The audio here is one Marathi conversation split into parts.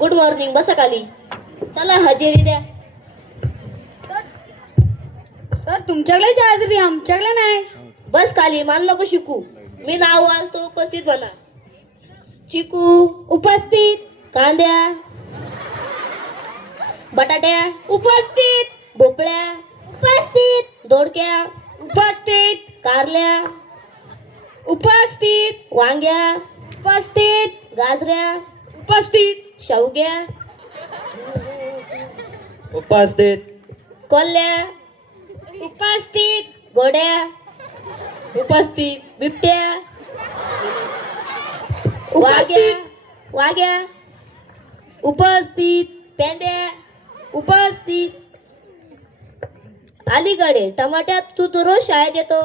Good morning. बसा खाली. चला हजेरी द्या. सर तुमच्याकडे हाजरी आमच्याकडे नाही. बस खाली. मान नको शिकू. मी नाव वाजतो. उपस्थित बना. चिकू उपस्थित. कांद्या बटाट्या उपस्थित. भोपळ्या उपस्थित. दोडक्या उपस्थित. कारल्या उपस्थित. वांग्या उपस्थित. गाजऱ्या उपस्थित. शेवग्या उपस्थित. कोल्ह्या उपस्थित. गोड्या उपस्थित. बिबट्या वाघ्या वाघ्या उपस्थित. पेंद्या उपस्थित. अलीकडे टमाट्यात तू रोज शाळेत येतो.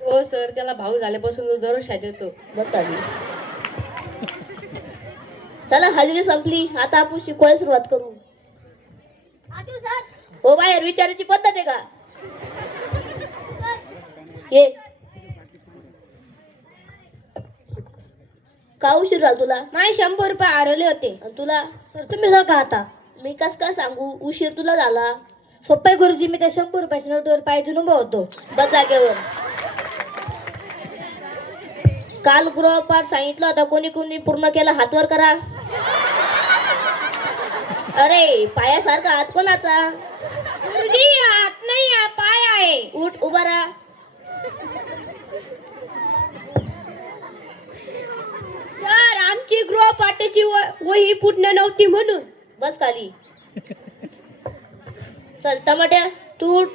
हो सर त्याला भाऊ झाल्यापासून तो दररोज शाळेत येतो. बस खाली. चला हजेरी संपली. आता आपण शिकवायला सुरुवात करू. हो बाहेर विचारायची पद्धत आहे का? ये का उशीर झाला तुला? माझे 100 रुपये हरवले होते. आणि तुला? सर तुम्ही जर का आता मी कस काय सांगू उशीर तुला झाला? सोपे गुरुजी मी त्या 100 रुपयाच्या नोटवर पाय उभा होतो. बस जागेवर. काल गृहपाठ सांगितलं होता. कोणी कोणी पूर्ण केला हात वर करा. अरे पायासारखा हात कोणाचा? गुरुजी हात नाही हा पाय आहे. उठ उभा राहा. सर आमची गृहपाठाची वही पूर्ण नव्हती म्हणून. बस खाली. चल टमाट्या तू उठ.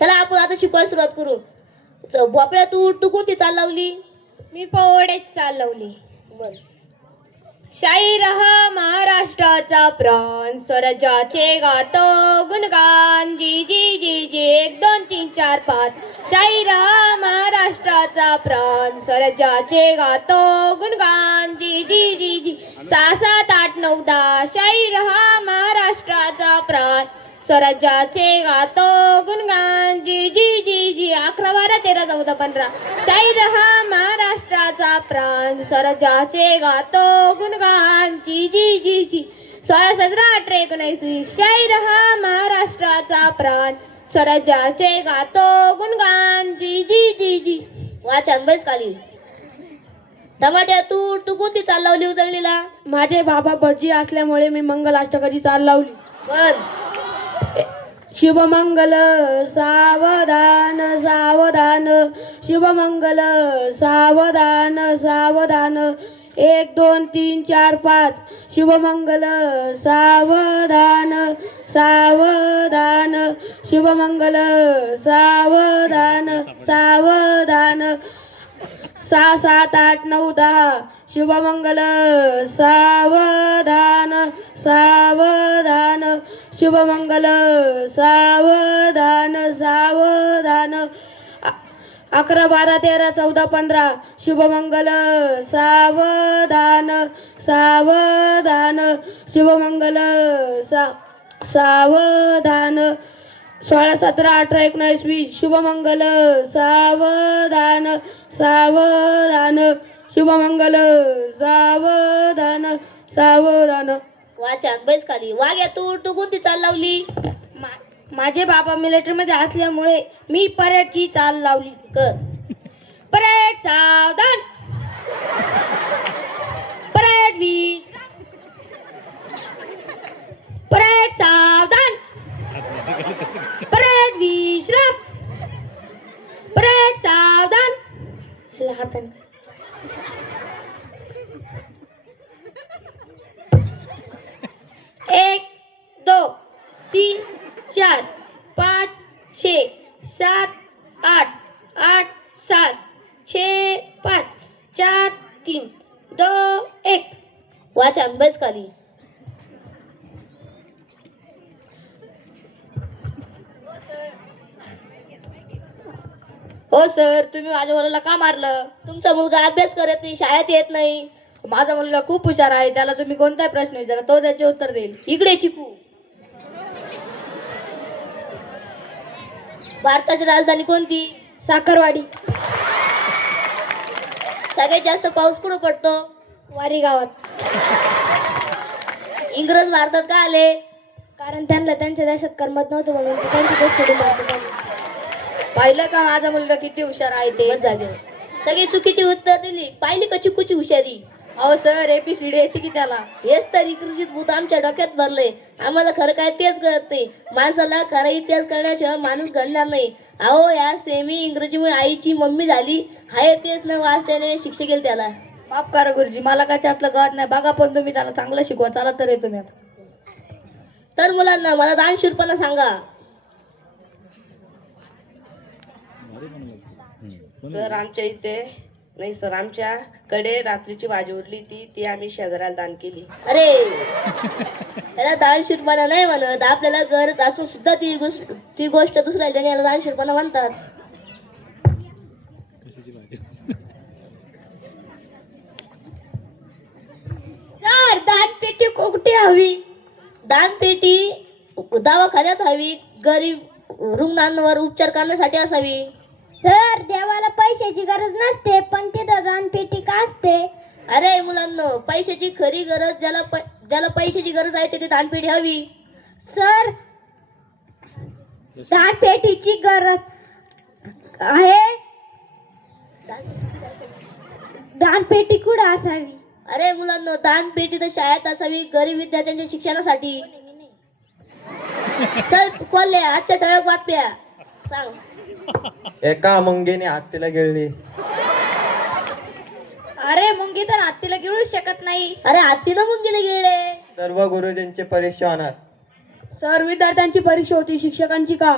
चला आपण आता शिकवायला सुरुवात करू. भोपळ्या तू उठ. तू कोणती चाल लावली? मी पोवडेच चालवली. बर. शाहीर हा महाराष्ट्राचा प्राण स्वराज्याचे गातो गुणगान जी जी जी जी 1 2 3 4 5. शाहीर हा महाराष्ट्राचा प्राण स्वराज्याचे गातो गुणगान जी जी जी जी 6 7 8 9 10. शाहीर हा महाराष्ट्राचा प्राण स्वराज्याचे गातो गुणगान जी जी जी जी 11 12 13 14 15. शाहीर हा महाराष्ट्राचा प्राण स्वराज्याचे गातो गुणगान जी जी जी जी 16 17 18 19 20. शाहीर हा महाराष्ट्राचा प्राण स्वराज्याचे गातो गुणगान जी जी जी जी. वा छान. बस खाली. टमाट्या तू तू कोणती चाल लावली उजळणीला? माझे बाबा भटजी असल्यामुळे मी मंगल अष्टकाची चाल लावली. पण शुभमंगल सावधान सावधान शुभमंगल सावधान सावधान 1 2 3 4 5. शुभमंगल सावधान सावधान शुभमंगल सावधान सावधान 6 7 8 9 10. शुभमंगल सावधान सावधान शुभमंगल सावधान सावधान 11 12 13 14 15. शुभमंगल सावधान सावधान शुभमंगल सावधान 16 17 18 19 20. शुभमंगल सावधान सावधान शुभमंगल सावधान सावधान. वा छान. बस खाली. वाघ्या तू तू कोणती चाल लावली? माझे बाबा मिलिटरीमध्ये असल्यामुळे मी परेडची चाल लावली. कर. परेड सावधान परेड विश्राम परेड सावधान परेड विश्राम परेड सावधान. हाताने 1 2 3 4 5 6 7 8 8 7 6 5 4 3 2 1. वा छान. बस खाली. हो सर तुम्ही माझ्या मुलाला का मारलं? तुमचा मुलगा अभ्यास करत नाही. शाळेत येत नाही. माझा मुलगा खूप हुशार आहे. त्याला तुम्ही कोणताही प्रश्न विचारा तो त्याचे उत्तर देईल. इकडे चिकू. भारताची राजधानी कोणती? साखरवाडी. सगळ्यात जास्त पाऊस कुठं पडतो? वारी गावात. इंग्रज भारतात का आले? कारण त्यांना त्यांच्या देशात करमत नव्हतं म्हणून ते त्यांचे देश सोडून भारतात आले. पाहिलं का माझा मुलगा किती हुशार आहे ते? बस जागे. सगळी चुकीची उत्तर दिली. पाहिली का चिकूची हुशारी? अहो सर, ABCD येते की त्याला? हेच तर इंग्रजीत भूत आमच्या डोक्यात भरले. आम्हाला खरं काय तेच कळत नाही. माणसाला खरा इतिहास कळण्याशिवाय माणूस घडणार नाही. अहो या सेमी इंग्रजीमुळे आईची मम्मी झाली. हाय तेच न वाचल्याने शिक्षा केली त्याला. माफ करा गुरुजी, मला काय त्यातलं कळत नाही. बघा पण तुम्ही त्याला चांगलं शिकवा. चला तर येतो मी आता. तर मुलांना मला दानशूरपणा सांगा. सर आमच्या इथे नाही सर, आमच्याकडे रात्रीची भाजी उरली ती आम्ही शेजाऱ्याला दान केली. अरे याला दानशूरपणा नाही म्हणत. आपल्याला गरज असून सुद्धा ती गोष्ट दुसऱ्याला देणे याला दानशूरपणा म्हणतात. सर, दानपेटी कुठे हवी? दानपेटी दवाखान्यात हवी. गरीब रुग्णांवर उपचार करण्यासाठी असावी. सर, देवाला पैशाची गरज नसते, पण तिथं दानपेटी का असते? अरे मुलांनो, पैशाची खरी गरज ज्याला पैशाची गरज आहे तिथे दानपेटी हवी. सर, दानपेटीची गरज आहे. दानपेटी कुठं असावी? अरे मुलांनो, दानपेटी तर शाळेत असावी, गरीब विद्यार्थ्यांच्या शिक्षणासाठी. चल कोल्हे, आजच्या ठळक बातम्या सांग. एका मुंगीने हत्तीला गिळली. अरे, मुंगी तर हत्तीला गिळूच शकत नाही. अरे हत्तीनं मुंगीला गेले. सर्व गुरुजींची परीक्षा होणार. सर, विद्यार्थ्यांची परीक्षा होती, शिक्षकांची का?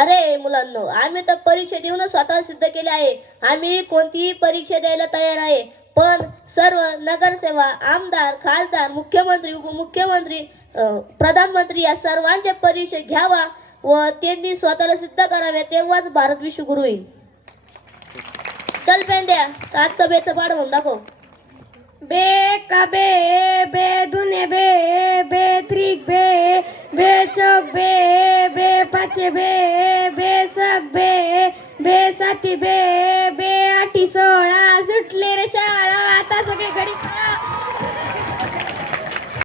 अरे मुलांनो, आम्ही तर परीक्षा देऊनच स्वतः सिद्ध केले आहे. आम्ही कोणतीही परीक्षा द्यायला तयार आहे. पण सर्व नगरसेवा, आमदार, खासदार, मुख्यमंत्री, उपमुख्यमंत्री, प्रधानमंत्री या सर्वांच्या परीक्षा घ्यावा व त्यांनी स्वतःला सिद्ध करावे, तेव्हाच भारत विश्वगुरु होईल. चल पेंड्या, आजचा बेचं पाठ म्हणून दाखव. बे का बे, बे दुने बे, बे त्रिक बे, बे चौक बे, बे पाचे बे, बे सक बे, बे साती बे, बे आठी 16